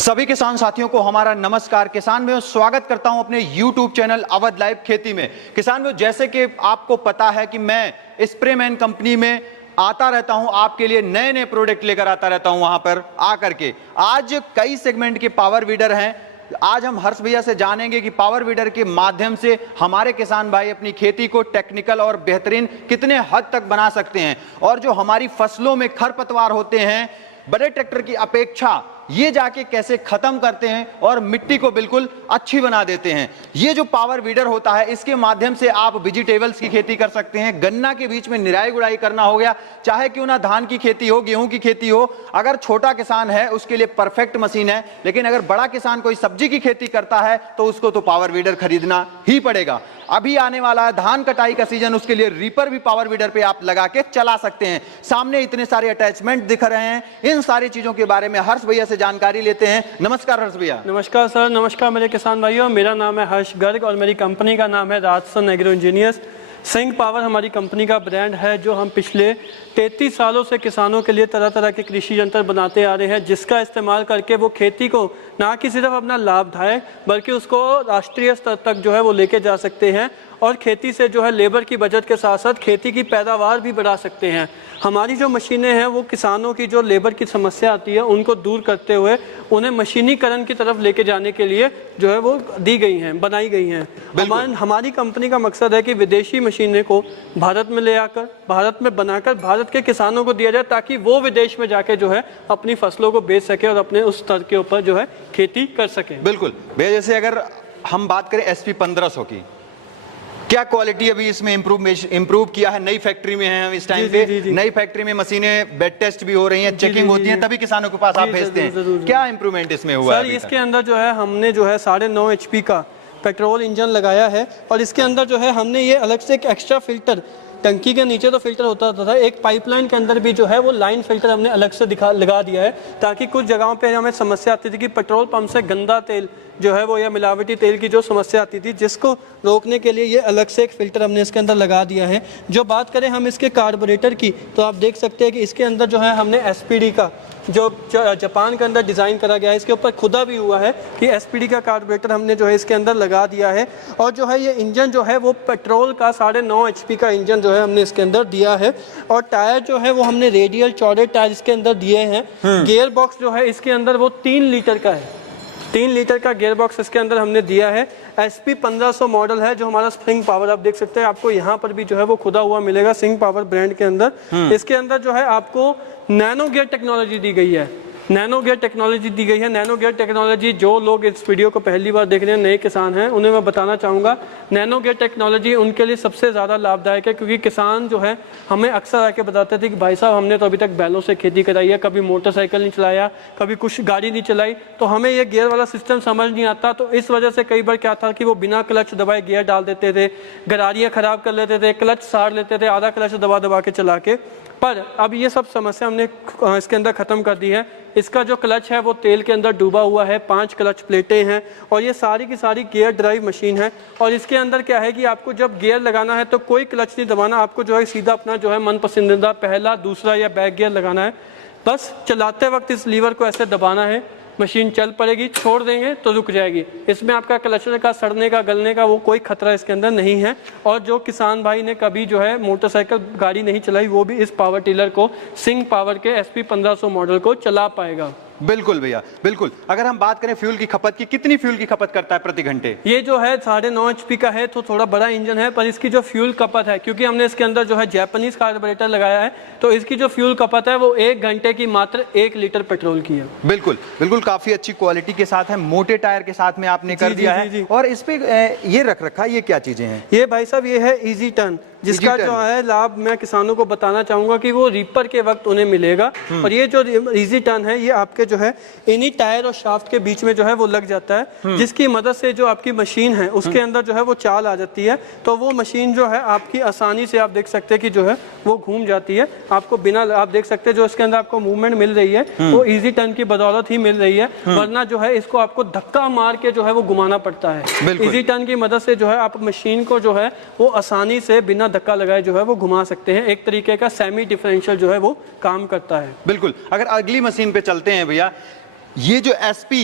सभी किसान साथियों को हमारा नमस्कार। किसान में स्वागत करता हूं अपने YouTube चैनल अवध लाइव खेती में। किसान में जैसे कि आपको पता है कि मैं स्प्रेमैन कंपनी में आता रहता हूं, आपके लिए नए नए प्रोडक्ट लेकर आता रहता हूं। वहां पर आकर के आज कई सेगमेंट के पावर वीडर हैं। आज हम हर्ष भैया से जानेंगे कि पावर वीडर के माध्यम से हमारे किसान भाई अपनी खेती को टेक्निकल और बेहतरीन कितने हद तक बना सकते हैं, और जो हमारी फसलों में खरपतवार होते हैं बड़े ट्रैक्टर की अपेक्षा ये जाके कैसे खत्म करते हैं और मिट्टी को बिल्कुल अच्छी बना देते हैं। ये जो पावर वीडर होता है इसके माध्यम से आप वेजिटेबल्स की खेती कर सकते हैं, गन्ना के बीच में निराई गुड़ाई करना हो गया, चाहे क्यों ना धान की खेती हो, गेहूं की खेती हो। अगर छोटा किसान है उसके लिए परफेक्ट मशीन है, लेकिन अगर बड़ा किसान कोई सब्जी की खेती करता है तो उसको तो पावर वीडर खरीदना ही पड़ेगा। अभी आने वाला है धान कटाई का सीजन, उसके लिए रीपर भी पावर वीडर पे आप लगा के चला सकते हैं। सामने इतने सारे अटैचमेंट दिख रहे हैं, इन सारी चीजों के बारे में हर्ष भैया से जानकारी लेते हैं। नमस्कार हर्ष भैया। नमस्कार सर, नमस्कार मेरे किसान भाइयों। मेरा नाम है हर्ष गर्ग और मेरी कंपनी का नाम है राजसन एग्रो इंजीनियर्स। सिंह पावर हमारी कंपनी का ब्रांड है, जो हम पिछले 33 सालों से किसानों के लिए तरह तरह के कृषि यंत्र बनाते आ रहे हैं, जिसका इस्तेमाल करके वो खेती को ना कि सिर्फ अपना लाभदायक बल्कि उसको राष्ट्रीय स्तर तक जो है वो लेके जा सकते हैं, और खेती से जो है लेबर की बचत के साथ साथ खेती की पैदावार भी बढ़ा सकते हैं। हमारी जो मशीनें हैं वो किसानों की जो लेबर की समस्या आती है उनको दूर करते हुए उन्हें मशीनीकरण की तरफ लेके जाने के लिए जो है वो दी गई हैं, बनाई गई हैं। हमारी कंपनी का मकसद है कि विदेशी मशीनें को भारत में ले आकर, भारत में बनाकर भारत के किसानों को दिया जाए, ताकि वो विदेश में जाके जो है अपनी फसलों को बेच सके और अपने उस स्तर के ऊपर जो है खेती कर सके। बिल्कुल भैया, जैसे अगर हम बात करें SP 1500 की, क्या क्वालिटी अभी इसमें इंप्रूव किया है? नई फैक्ट्री में है हम इस टाइम पे, नई फैक्ट्री में मशीनें बेड टेस्ट भी हो रही हैं, चेकिंग होती है, तभी किसानों के पास आप भेजते हैं। क्या इंप्रूवमेंट इसमें हुआ सर? इसके अंदर जो है हमने जो है 9.5 HP का पेट्रोल इंजन लगाया है, और इसके अंदर जो है हमने ये अलग से एक एक्स्ट्रा फिल्टर, टंकी के नीचे तो फिल्टर होता था, एक पाइपलाइन के अंदर भी जो है वो लाइन फिल्टर हमने अलग से लगा दिया है, ताकि कुछ जगहों पे हमें समस्या आती थी कि पेट्रोल पंप से गंदा तेल जो है वो या मिलावटी तेल की जो समस्या आती थी, जिसको रोकने के लिए ये अलग से एक फ़िल्टर हमने इसके अंदर लगा दिया है। जो बात करें हम इसके कार्बोरेटर की, तो आप देख सकते हैं कि इसके अंदर जो है हमने SPD का जो जापान के अंदर डिज़ाइन करा गया है, इसके ऊपर खुदा भी हुआ है कि SPD का कार्बोरेटर हमने जो है इसके अंदर लगा दिया है। और जो है ये इंजन जो है वो पेट्रोल का 9.5 HP का इंजन जो है हमने इसके अंदर दिया है, और टायर जो है वो हमने रेडियल चौड़े टायर इसके अंदर दिए हैं। गियर बॉक्स जो है इसके अंदर वो 3 लीटर का है, 3 लीटर का गियर बॉक्स इसके अंदर हमने दिया है। SP 1500 मॉडल है जो हमारा सिंह पावर, आप देख सकते हैं, आपको यहाँ पर भी जो है वो खुदा हुआ मिलेगा सिंह पावर ब्रांड के अंदर। इसके अंदर जो है आपको नैनो गियर टेक्नोलॉजी दी गई है, नैनो गियर टेक्नोलॉजी दी गई है। नैनो गियर टेक्नोलॉजी, जो लोग इस वीडियो को पहली बार देख रहे हैं, नए किसान हैं, उन्हें मैं बताना चाहूँगा, नैनो गियर टेक्नोलॉजी उनके लिए सबसे ज़्यादा लाभदायक है, क्योंकि किसान जो है हमें अक्सर आके बताते थे कि भाई साहब हमने तो अभी तक बैलों से खेती कराई है, कभी मोटरसाइकिल नहीं चलाया, कभी कुछ गाड़ी नहीं चलाई, तो हमें ये गियर वाला सिस्टम समझ नहीं आता। तो इस वजह से कई बार क्या था कि वो बिना क्लच दबाए गियर डाल देते थे, गरारियाँ ख़राब कर लेते थे, क्लच साड़ लेते थे, आधा क्लच दबा दबा के चला के। पर अब ये सब समस्या हमने इसके अंदर ख़त्म कर दी है। इसका जो क्लच है वो तेल के अंदर डूबा हुआ है, 5 क्लच प्लेटें हैं, और ये सारी की सारी गियर ड्राइव मशीन है। और इसके अंदर क्या है कि आपको जब गियर लगाना है तो कोई क्लच नहीं दबाना, आपको जो है सीधा अपना जो है मन पसंदीदा पहला, दूसरा या बैक गियर लगाना है। बस चलाते वक्त इस लीवर को ऐसे दबाना है, मशीन चल पड़ेगी, छोड़ देंगे तो रुक जाएगी। इसमें आपका क्लचर का सड़ने का, गलने का वो कोई खतरा इसके अंदर नहीं है। और जो किसान भाई ने कभी जो है मोटरसाइकिल गाड़ी नहीं चलाई, वो भी इस पावर टिलर को, सिंह पावर के SP 1500 मॉडल को चला पाएगा। बिल्कुल भैया, बिल्कुल। अगर हम बात करें फ्यूल की खपत की, कितनी फ्यूल की खपत करता है प्रति घंटे? ये जो है 9.5 HP का है, तो थोड़ा बड़ा इंजन है, पर इसकी जो फ्यूल खपत है, क्योंकि हमने इसके अंदर जो है जापानीज कार्बोरेटर लगाया है, तो इसकी जो फ्यूल खपत है वो 1 घंटे की मात्र 1 लीटर पेट्रोल की है। बिल्कुल बिल्कुल, काफी अच्छी क्वालिटी के साथ है, मोटे टायर के साथ में आपने कर दिया है। और इस पे ये रख रखा है, ये क्या चीजें हैं? ये भाई साहब ये है इजी टर्न, जिसका जो है लाभ मैं किसानों को बताना चाहूंगा कि वो रीपर के वक्त उन्हें मिलेगा। और ये जो इजी टर्न है ये आपके जो है इन्हीं टायर और शाफ्ट के बीच में जो है वो लग जाता है, जिसकी मदद से जो आपकी मशीन है उसके अंदर जो है वो चाल आ जाती है। तो वो मशीन जो है आपकी आसानी से, आप देख सकते हैं कि जो है वो घूम जाती है, आपको बिना, आप देख सकते हैं जो इसके अंदर आपको मूवमेंट मिल रही है वो इजी टर्न की बदौलत ही मिल रही है, वरना जो है इसको आपको धक्का मार के जो है वो घुमाना पड़ता है। इजी टर्न की मदद से जो है आप मशीन को जो है वो आसानी से बिना धक्का लगाए जो है वो घुमा सकते हैं। एक तरीके का सेमी डिफरेंशियल जो है वो काम करता है। बिल्कुल। अगर अगली मशीन पे चलते हैं भैया, ये जो SP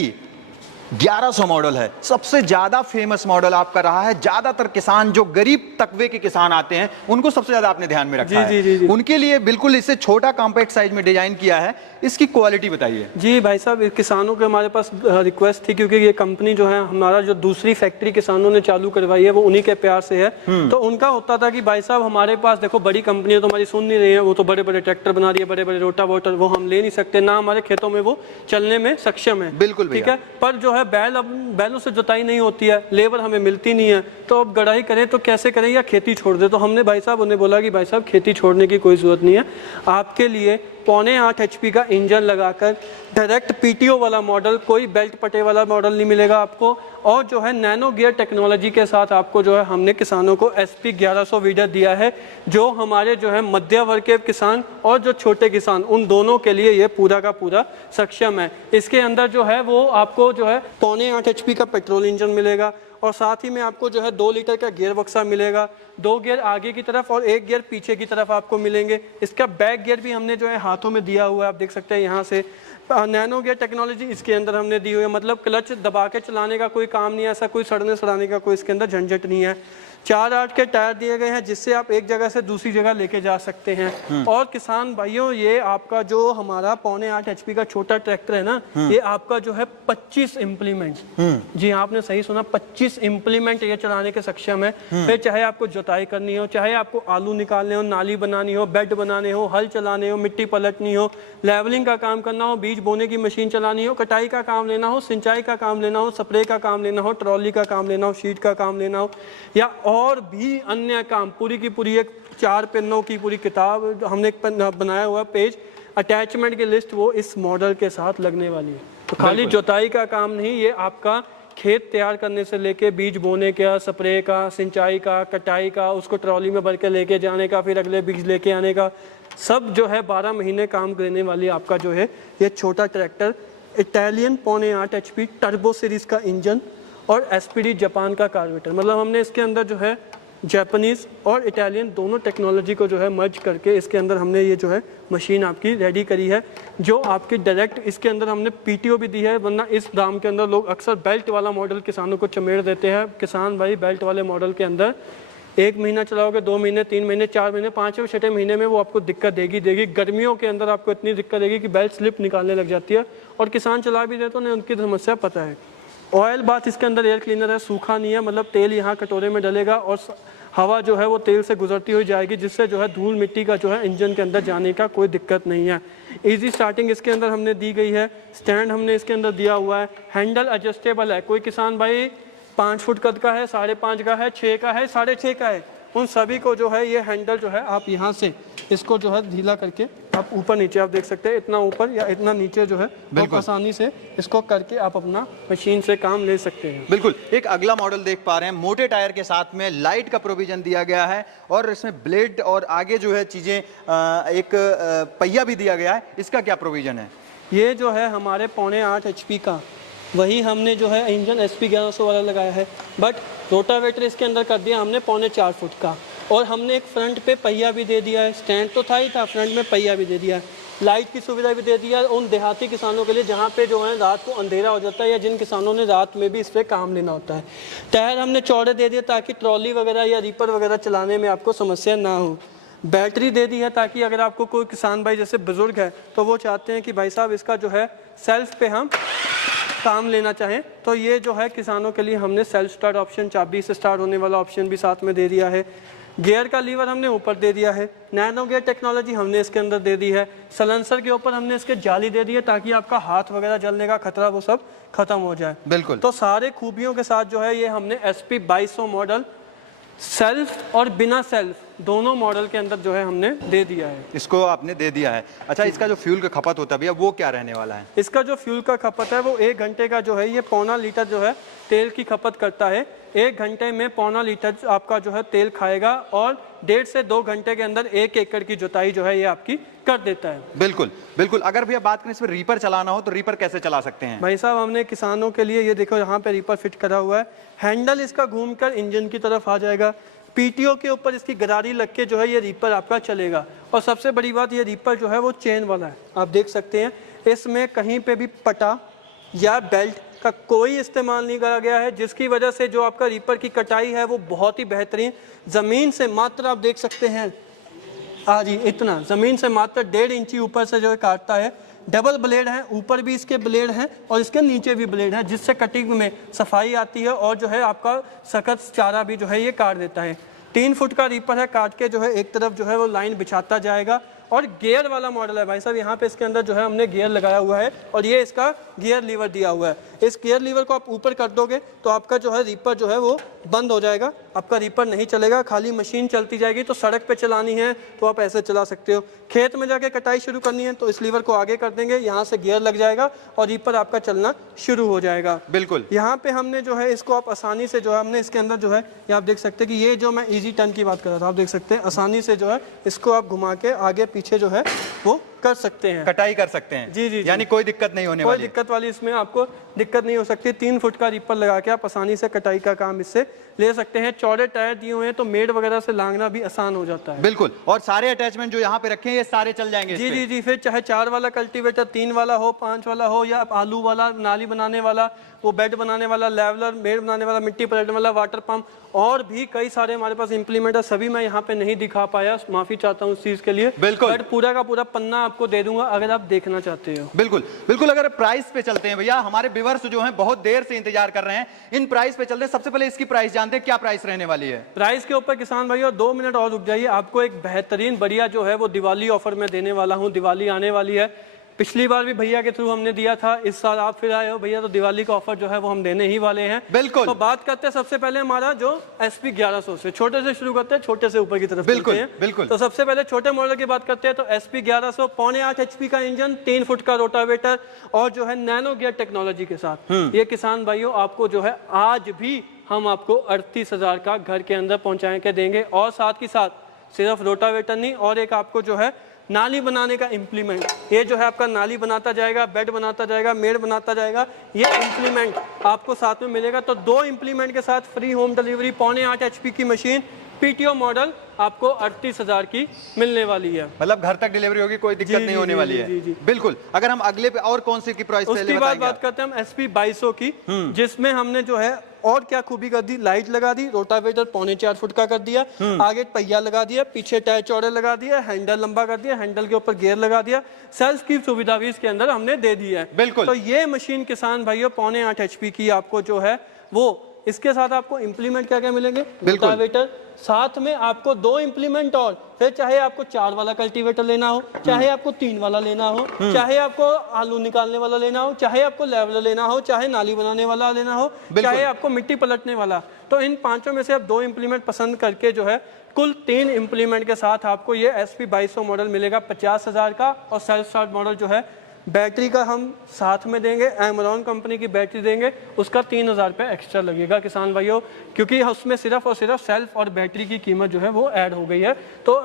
1100 मॉडल है, सबसे ज्यादा फेमस मॉडल आपका रहा है। ज्यादातर किसान, जो गरीब तबके के किसान आते हैं, उनको सबसे ज्यादा आपने ध्यान में रखा है। जी। उनके लिए बिल्कुल इससे छोटा कॉम्पैक्ट साइज में डिजाइन किया है। इसकी क्वालिटी बताइए। जी भाई साहब, किसानों के हमारे पास रिक्वेस्ट थी, क्योंकि ये कंपनी जो है हमारा, जो दूसरी फैक्ट्री किसानों ने चालू करवाई है, वो उन्हीं के प्यार से है। तो उनका होता था कि भाई साहब हमारे पास देखो, बड़ी कंपनियां तो हमारी सुन नहीं रही है, वो तो बड़े बड़े ट्रैक्टर बना रही है, बड़े बड़े रोटावेटर, वो हम ले नहीं सकते, ना हमारे खेतों में वो चलने में सक्षम है। बिल्कुल ठीक है, पर जो है बैलों से जुताई नहीं होती है, लेबर हमें मिलती नहीं है, तो अब गड़ाई करें तो कैसे करें, या खेती छोड़ दे। तो हमने भाई साहब उन्हें बोला कि भाई साहब खेती छोड़ने की कोई जरूरत नहीं है, आपके लिए 8.5 HP का इंजन लगाकर डायरेक्ट PTO वाला मॉडल, कोई बेल्ट पटे वाला मॉडल नहीं मिलेगा आपको, और जो है नैनो गियर टेक्नोलॉजी के साथ आपको जो है हमने किसानों को SP 1100 वीडर दिया है, जो हमारे जो है मध्य वर्ग के किसान और जो छोटे किसान, उन दोनों के लिए ये पूरा का पूरा सक्षम है। इसके अंदर जो है वो आपको जो है 8.5 HP का पेट्रोल इंजन मिलेगा, और साथ ही में आपको जो है 2 लीटर का गियर बक्सा मिलेगा, 2 गियर आगे की तरफ और 1 गियर पीछे की तरफ आपको मिलेंगे। इसका बैक गियर भी हमने जो है हाथों में दिया हुआ है, आप देख सकते हैं यहाँ से। नैनो गियर टेक्नोलॉजी इसके अंदर हमने दी हुई है, मतलब क्लच दबा के चलाने का कोई काम नहीं है, ऐसा कोई सड़ने सड़ाने का कोई इसके अंदर झंझट नहीं है। 4/8 के टायर दिए गए हैं, जिससे आप एक जगह से दूसरी जगह लेके जा सकते हैं। और किसान भाइयों, ये आपका जो हमारा 8.5 HP का छोटा ट्रैक्टर है ना, ये आपका जो है 25 इम्प्लीमेंट, जी आपने सही सुना, 25 इम्प्लीमेंट ये चलाने के सक्षम है। फिर चाहे आपको जुताई करनी हो, चाहे आपको आलू निकालने हो, नाली बनानी हो, बेड बनाने हो, हल चलाने हो, मिट्टी पलटनी हो, लेवलिंग का काम करना हो, बीज बोने की मशीन चलानी हो, कटाई का काम लेना हो, सिंचाई का काम लेना हो, स्प्रे का काम लेना हो, ट्रॉली का काम लेना हो, शीट का काम लेना हो, या और भी अन्य काम, पूरी की पूरी एक 4 पन्नों की पूरी किताब हमने एक बनाया हुआ पेज, अटैचमेंट की लिस्ट वो इस मॉडल के साथ लगने वाली है। तो खाली जुताई का काम नहीं, ये आपका खेत तैयार करने से लेके बीज बोने का, स्प्रे का, सिंचाई का, कटाई का, उसको ट्रॉली में भर के लेके जाने का, फिर अगले बीज लेके आने का, सब जो है 12 महीने काम करने वाली आपका जो है ये छोटा tractor. Italian 8.5 HP turbo series का इंजन और SPD जापान का कार्बोरेटर, मतलब हमने इसके अंदर जो है जापानीज और इटालियन दोनों टेक्नोलॉजी को जो है मर्ज करके इसके अंदर हमने ये जो है मशीन आपकी रेडी करी है, जो आपकी डायरेक्ट इसके अंदर हमने PTO भी दी है। वरना इस दाम के अंदर लोग अक्सर बेल्ट वाला मॉडल किसानों को चमेड़ देते हैं। किसान भाई बेल्ट वाले मॉडल के अंदर 1 महीना चलाओगे, 2 महीने, 3 महीने, 4 महीने, 5वें 6वें महीने में वो आपको दिक्कत देगी। गर्मियों के अंदर आपको इतनी दिक्कत देगी कि बेल्ट स्लिप निकालने लग जाती है, और किसान चला भी दे तो उन्हें उनकी समस्या पता है। ऑयल बात इसके अंदर एयर क्लीनर है, सूखा नहीं है, मतलब तेल यहाँ कटोरे में डलेगा और हवा जो है वो तेल से गुजरती हुई जाएगी, जिससे जो है धूल मिट्टी का जो है इंजन के अंदर जाने का कोई दिक्कत नहीं है। इजी स्टार्टिंग इसके अंदर हमने दी गई है, स्टैंड हमने इसके अंदर दिया हुआ है, हैंडल एडजस्टेबल है। कोई किसान भाई 5 फुट कद का है, 5.5 का है, 6 का है, 6.5 का है, उन सभी को जो है ये हैंडल जो है आप यहाँ से इसको जो है ढीला करके आप ऊपर नीचे आप देख सकते हैं, इतना ऊपर या इतना नीचे जो है बहुत आसानी से इसको करके आप अपना मशीन से काम ले सकते हैं। बिल्कुल। एक अगला मॉडल देख पा रहे हैं, मोटे टायर के साथ में लाइट का प्रोविजन दिया गया है, और इसमें ब्लेड और आगे जो है चीजें एक पहिया भी दिया गया है। इसका क्या प्रोविजन है? ये जो है हमारे 8.5 HP का वही हमने जो है इंजन SP 1100 वाला लगाया है, बट रोटावेटर इसके अंदर कर दिया हमने 4.25 फुट का, और हमने एक फ्रंट पे पहिया भी दे दिया है। स्टैंड तो था ही था, फ्रंट में पहिया भी दे दिया है, लाइट की सुविधा भी दे दिया है उन देहाती किसानों के लिए जहाँ पे जो है रात को अंधेरा हो जाता है, या जिन किसानों ने रात में भी इस पर काम लेना होता है। टायर हमने चौड़े दे दिए ताकि ट्रॉली वगैरह या रीपर वगैरह चलाने में आपको समस्या ना हो। बैटरी दे दी है ताकि अगर आपको कोई किसान भाई जैसे बुजुर्ग है तो वो चाहते हैं कि भाई साहब इसका जो है सेल्फ पे हम काम लेना चाहें, तो ये जो है किसानों के लिए हमने सेल्फ स्टार्ट ऑप्शन, चाबी से स्टार्ट होने वाला ऑप्शन भी साथ में दे दिया है। गियर का लीवर हमने ऊपर दे दिया है, नैनो गियर टेक्नोलॉजी हमने इसके अंदर दे दी है। सलेंसर के ऊपर हमने इसके जाली दे दी है ताकि आपका हाथ वगैरह जलने का खतरा वो सब खत्म हो जाए। बिल्कुल। तो सारे खूबियों के साथ जो है ये हमने SP 2200 मॉडल सेल्फ और बिना सेल्फ दोनों मॉडल के अंदर जो है हमने दे दिया है। इसको आपने दे दिया है। अच्छा, इसका जो फ्यूल का खपत होता है भैया वो क्या रहने वाला है? इसका जो फ्यूल का खपत है वो 1 घंटे का जो है ये 0.25 लीटर जो है तेल की खपत करता है। 1 घंटे में 0.25 लीटर आपका जो है तेल खाएगा, और 1.5 से 2 घंटे के अंदर 1 एकड़ की जुताई जो है ये आपकी कर देता है। बिल्कुल बिल्कुल। अगर भैया बात करें इसमें रीपर चलाना हो तो रीपर कैसे चला सकते हैं? भाई साहब हमने किसानों के लिए ये देखो यहाँ पे रीपर फिट करा हुआ है, हैंडल इसका घूमकर इंजन की तरफ आ जाएगा, PTO के ऊपर इसकी गरारी लग के जो है ये रीपर आपका चलेगा। और सबसे बड़ी बात ये रीपर जो है वो चेन वाला है, आप देख सकते हैं इसमें कहीं पे भी पटा या बेल्ट का कोई इस्तेमाल नहीं करा गया है, जिसकी वजह से जो आपका रीपर की कटाई है वो बहुत ही बेहतरीन, ज़मीन से मात्र आप देख सकते हैं जी इतना, ज़मीन से मात्र 1.5 इंची ऊपर से जो है काटता है। डबल ब्लेड है, ऊपर भी इसके ब्लेड हैं और इसके नीचे भी ब्लेड है, जिससे कटिंग में सफाई आती है और जो है आपका सख्त चारा भी जो है ये काट देता है। 3 फुट का रीपर है, काट के जो है एक तरफ जो है वो लाइन बिछाता जाएगा। और गियर वाला मॉडल है भाई साहब, यहाँ पे इसके अंदर जो है हमने गियर लगाया हुआ है और ये इसका गियर लीवर दिया हुआ है। इस गियर लीवर को आप ऊपर कर दोगे तो आपका जो है रीपर जो है वो बंद हो जाएगा, आपका रीपर नहीं चलेगा, खाली मशीन चलती जाएगी। तो सड़क पे चलानी है तो आप ऐसे चला सकते हो, खेत में जाके कटाई शुरू करनी है तो इस लीवर को आगे कर देंगे, यहाँ से गियर लग जाएगा और रीपर आपका चलना शुरू हो जाएगा। बिल्कुल, यहाँ पे हमने जो है इसको आप आसानी से जो है हमने इसके अंदर जो है ये आप देख सकते हैं कि ये जो मैं इजी टर्न की बात कर रहा था, आप देख सकते हैं आसानी से जो है इसको आप घुमा के आगे पीछे जो है वो कर सकते हैं, कटाई कर सकते हैं। जी, यानी कोई दिक्कत नहीं होने कोई वाली। दिक्कत वाली इसमें आपको दिक्कत नहीं हो सकती। 3 फुट का रीपर लगा के आप आसानी से कटाई का काम इससे ले सकते हैं। चौड़े टायर दिए हुए हैं तो मेड़ वगैरह से लांगना भी आसान हो जाता है। बिल्कुल, और सारे अटैचमेंट जो यहाँ पे रखे हैं ये सारे चल जाएंगे। जी जी जी, फिर चाहे 4 वाला कल्टीवेटर, 3 वाला हो, 5 वाला हो, या आलू वाला, नाली बनाने वाला, वो बेड बनाने वाला, लेवलर, मेड़ बनाने वाला, मिट्टी पलटने वाला, वाटर पंप, और भी कई सारे हमारे पास इंप्लीमेंट है। सभी मैं यहाँ पे नहीं दिखा पाया, माफी चाहता हूँ इस चीज के लिए। बिल्कुल, बट पूरा का पूरा पन्ना आपको दे दूंगा अगर आप देखना चाहते हो। बिल्कुल बिल्कुल। अगर प्राइस पे चलते हैं भैया, हमारे व्यूअर्स जो हैं बहुत देर से इंतजार कर रहे हैं, इन प्राइस पे चलते हैं। सबसे पहले इसकी प्राइस जानते हैं, क्या प्राइस रहने वाली है? प्राइस के ऊपर किसान भाई और 2 मिनट और रुक जाइए, आपको एक बेहतरीन बढ़िया जो है वो दिवाली ऑफर में देने वाला हूँ। दिवाली आने वाली है, पिछली बार भी भैया के थ्रू हमने दिया था, इस साल आप फिर आए हो भैया, तो दिवाली का ऑफर जो है वो हम देने ही वाले हैं। बिल्कुल। तो बात करते हैं सबसे पहले हमारा जो SP 1100 से, छोटे से शुरू करते हैं, छोटे से ऊपर की तरफ बिल्कुल चलते हैं। बिल्कुल। तो सबसे पहले छोटे मॉडल की बात करते हैं तो SP 1100 पौने 8 HP का इंजन, 3 फुट का रोटावेटर और जो है नैनो गियर टेक्नोलॉजी के साथ। ये किसान भाइयों आपको जो है आज भी हम आपको 38,000 का घर के अंदर पहुंचा के देंगे। और साथ ही साथ सिर्फ रोटावेटर नहीं, और एक आपको जो है नाली बनाने का इम्प्लीमेंट, ये जो है आपका नाली बनाता जाएगा, बेड बनाता जाएगा, मेड़ बनाता जाएगा, ये इम्प्लीमेंट आपको साथ में मिलेगा। तो 2 इम्प्लीमेंट के साथ फ्री होम डिलीवरी, पौने 8 HP की मशीन, PTO मॉडल आपको 38,000 की मिलने वाली है। मतलब घर तक डिलीवरी होगी, कोई दिक्कत नहीं होने वाली है। बिल्कुल। अगर हम अगले पे और कौन सी की प्राइस उसकी बात करते हैं हम SP 2200 की, जिसमें हमने जो है और क्या खूबी कर दी, लाइट लगा दी, रोटावेटर पौने 4 फुट का कर दिया, आगे पहिया लगा दिया, पीछे टायर चौड़े लगा दिया, हैंडल लंबा कर दिया, हैंडल के ऊपर गियर लगा दिया, सेल्फ की सुविधा भी इसके अंदर हमने दे दी है। बिल्कुल। तो ये मशीन किसान भाइयों पौने 8 HP की आपको जो है वो, इसके साथ आपको इम्प्लीमेंट क्या क्या मिलेंगे, रोटावेटर, साथ में आपको 2 इम्प्लीमेंट और, फिर चाहे आपको 4 वाला कल्टीवेटर लेना हो, चाहे आपको 3 वाला लेना हो, चाहे आपको आलू निकालने वाला लेना हो, चाहे आपको लेवलर लेना हो, चाहे नाली बनाने वाला लेना हो, चाहे आपको मिट्टी पलटने वाला, तो इन 5 में से आप 2 इम्प्लीमेंट पसंद करके जो है कुल 3 इम्प्लीमेंट के साथ आपको ये SP 2200 मॉडल मिलेगा 50,000 का। और सेल्फ स्टार्ट मॉडल जो है, बैटरी का हम साथ में देंगे, एमरॉन कंपनी की बैटरी देंगे, उसका 3,000 रुपये एक्स्ट्रा लगेगा किसान भाइयों, क्योंकि उसमें सिर्फ और सिर्फ सेल्फ और बैटरी की कीमत जो है वो ऐड हो गई है। तो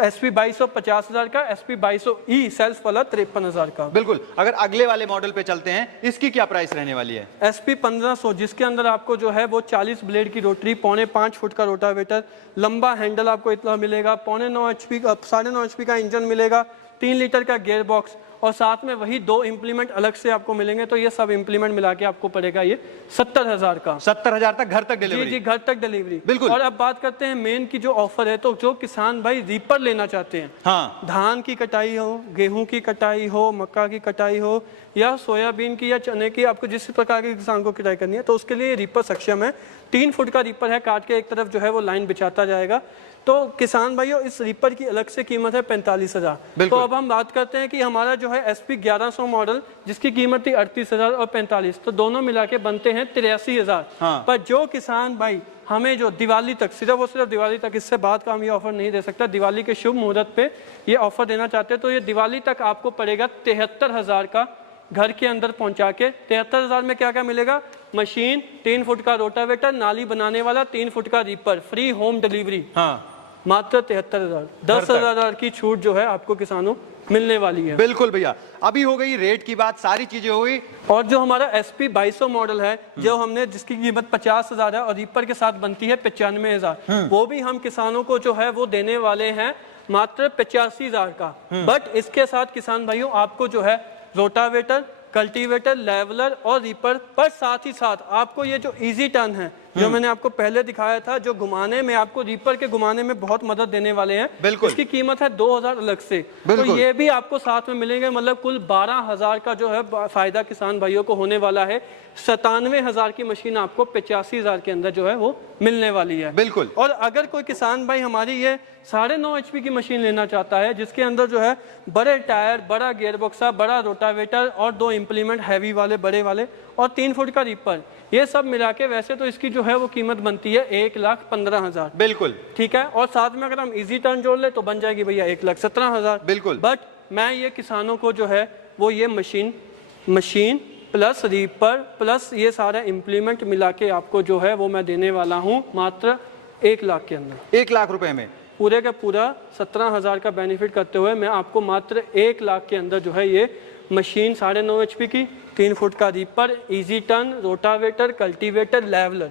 SP 2200 50,000 का, SP 2200E सेल्फ वाला 53,000 का। बिल्कुल। अगर अगले वाले मॉडल पे चलते हैं, इसकी क्या प्राइस रहने वाली है? SP 1500, जिसके अंदर आपको जो है वो 40 ब्लेड की रोटरी, पौने 5 फुट का रोटावेटर, लंबा हैंडल आपको इतना मिलेगा, पौने 9 HP का, 9.5 HP का इंजन मिलेगा, 3 लीटर का गियर बॉक्स, और साथ में वही 2 इम्प्लीमेंट अलग से आपको मिलेंगे। तो ये सब इम्प्लीमेंट मिला के आपको पड़ेगा ये 70,000 का। 70,000 तक घर तक डिलीवरी? जी, घर तक डिलीवरी। बिल्कुल। और अब बात करते हैं मेन की जो ऑफर है, तो जो किसान भाई रीपर लेना चाहते हैं, हाँ, धान की कटाई हो, गेहूं की कटाई हो, मक्का की कटाई हो, या सोयाबीन की या चने की, आपको जिस प्रकार के किसान को कटाई करनी है, तो उसके लिए रीपर सक्षम है। 3 फुट का रीपर है, काट के एक तरफ जो है वो लाइन बिछाता जाएगा। तो किसान भाइयों इस रीपर की अलग से कीमत है 45,000। तो अब हम बात करते हैं कि हमारा जो है SP 1100 मॉडल, जिसकी कीमत थी 38,000 और 45, तो दोनों मिला के बनते हैं 83,000। हाँ। पर जो किसान भाई हमें जो दिवाली तक, सिर्फ और सिर्फ दिवाली तक, इससे बाद का हम ये ऑफर नहीं दे सकता, दिवाली के शुभ मुहूर्त पे ये ऑफर देना चाहते हैं, तो ये दिवाली तक आपको पड़ेगा 73,000 का, घर के अंदर पहुंचा के। 73,000 में क्या क्या मिलेगा, मशीन, 3 फुट का रोटावेटर, नाली बनाने वाला, 3 फुट का रीपर, फ्री होम डिलीवरी, हाँ, मात्र 73,000। 10,000 की छूट जो है आपको किसानों मिलने वाली है। बिल्कुल भैया। अभी हो गई रेट की बात, सारी चीजें हो गई। और जो हमारा SP 2200 मॉडल है, जो हमने, जिसकी कीमत 50,000 है और रीपर के साथ बनती है 95,000, वो भी हम किसानों को जो है वो देने वाले हैं मात्र 85,000 का। बट इसके साथ किसान भाइयों आपको जो है रोटावेटर, कल्टीवेटर, लेवलर और रीपर, पर साथ ही साथ आपको ये जो इजी टर्न है जो मैंने आपको पहले दिखाया था, जो घुमाने में आपको रीपर के घुमाने में बहुत मदद देने वाले हैं, बिल्कुल। इसकी कीमत है 2000 अलग से, तो ये भी आपको साथ में मिलेंगे। मतलब कुल 12,000 का जो है फायदा किसान भाइयों को होने वाला है। 97,000 की मशीन आपको 85,000 के अंदर जो है वो मिलने वाली है। बिल्कुल। और अगर कोई किसान भाई हमारी ये 9.5 HP की मशीन लेना चाहता है, जिसके अंदर जो है बड़े टायर, बड़ा गियरबॉक्सा, बड़ा रोटावेटर और 2 इम्प्लीमेंट हैवी वाले बड़े वाले और 3 फुट का रीपर, ये सब मिला के वैसे तो इसकी जो है वो कीमत बनती है 1,15,000। बिल्कुल ठीक है, और साथ में अगर हम इजी टर्न जोड़ ले तो बन जाएगी भैया 1,17,000। बिल्कुल। बट मैं ये किसानों को जो है वो ये मशीन प्लस रीपर प्लस ये सारा इम्प्लीमेंट मिला के आपको जो है वो मैं देने वाला हूँ मात्र 1 लाख के अंदर। 1 लाख रुपए में पूरे का पूरा 17,000 का बेनिफिट करते हुए मैं आपको मात्र 1 लाख के अंदर जो है ये मशीन 9.5 HP की, 3 फुट का reaper, easy turn, rotavator, cultivator, leveller,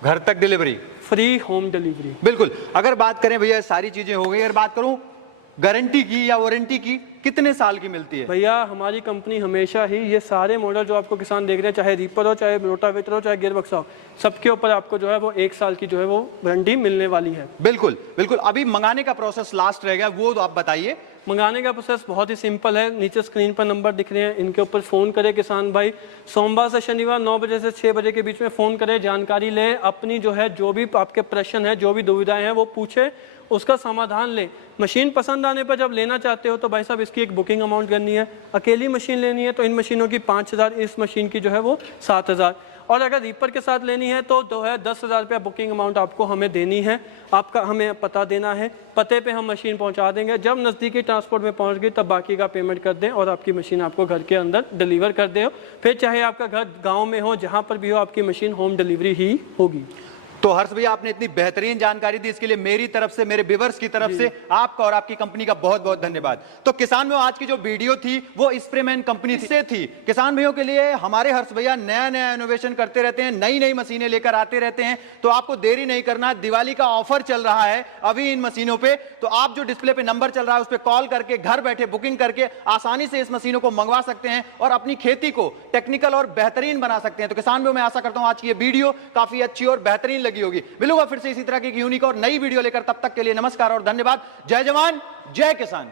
घर तक डिलीवरी, फ्री होम डिलीवरी। बिल्कुल। अगर बात करें भैया सारी चीजें हो गई, अगर बात करूं गारंटी की या वारंटी की, कितने साल की मिलती है? भैया हमारी कंपनी हमेशा ही ये सारे मॉडल जो आपको किसान देख रहे हैं, चाहे रीपर हो, चाहे रोटावेटर हो, चाहे गियरबॉक्स हो, सबके ऊपर आपको जो है वो 1 साल की जो है वो वारंटी मिलने वाली है। बिल्कुल बिल्कुल। अभी मंगाने का प्रोसेस लास्ट रह गया, वो तो आप बताइए। मंगाने का प्रोसेस बहुत ही सिंपल है। नीचे स्क्रीन पर नंबर दिख रहे हैं, इनके ऊपर फ़ोन करें किसान भाई। सोमवार से शनिवार 9 बजे से 6 बजे के बीच में फ़ोन करें, जानकारी लें, अपनी जो है जो भी आपके प्रश्न है, जो भी दुविधाएं हैं वो पूछें, उसका समाधान लें। मशीन पसंद आने पर जब लेना चाहते हो तो भाई साहब इसकी एक बुकिंग अमाउंट करनी है। अकेली मशीन लेनी है तो इन मशीनों की 5,000, इस मशीन की जो है वो 7,000, और अगर रीपर के साथ लेनी है तो जो है 10,000 रुपया बुकिंग अमाउंट आपको हमें देनी है। आपका हमें पता देना है, पते पे हम मशीन पहुंचा देंगे। जब नज़दीकी ट्रांसपोर्ट में पहुंच गई तब बाकी का पेमेंट कर दें और आपकी मशीन आपको घर के अंदर डिलीवर कर दे। फिर चाहे आपका घर गाँव में हो, जहाँ पर भी हो, आपकी मशीन होम डिलीवरी ही होगी। तो हर्ष भैया आपने इतनी बेहतरीन जानकारी दी, इसके लिए मेरी तरफ से, मेरे व्यूअर्स की तरफ से आपका और आपकी कंपनी का बहुत बहुत धन्यवाद। तो किसान में आज की जो वीडियो थी वो स्प्रेमैन कंपनी से थी। किसान भाइयों के लिए हमारे हर्ष भैया नया नया इनोवेशन करते रहते हैं, नई नई मशीनें लेकर आते रहते हैं। तो आपको देरी नहीं करना, दिवाली का ऑफर चल रहा है अभी इन मशीनों पे। तो आप जो डिस्प्ले पे नंबर चल रहा है उस पर कॉल करके घर बैठे बुकिंग करके आसानी से इस मशीनों को मंगवा सकते हैं और अपनी खेती को टेक्निकल और बेहतरीन बना सकते हैं। तो किसान भाइयों, मैं आशा करता हूं आज की ये वीडियो काफी अच्छी और बेहतरीन लगी होगी। मिलूंगा फिर से इसी तरह की यूनिक और नई वीडियो लेकर, तब तक के लिए नमस्कार और धन्यवाद। जय जवान जय किसान।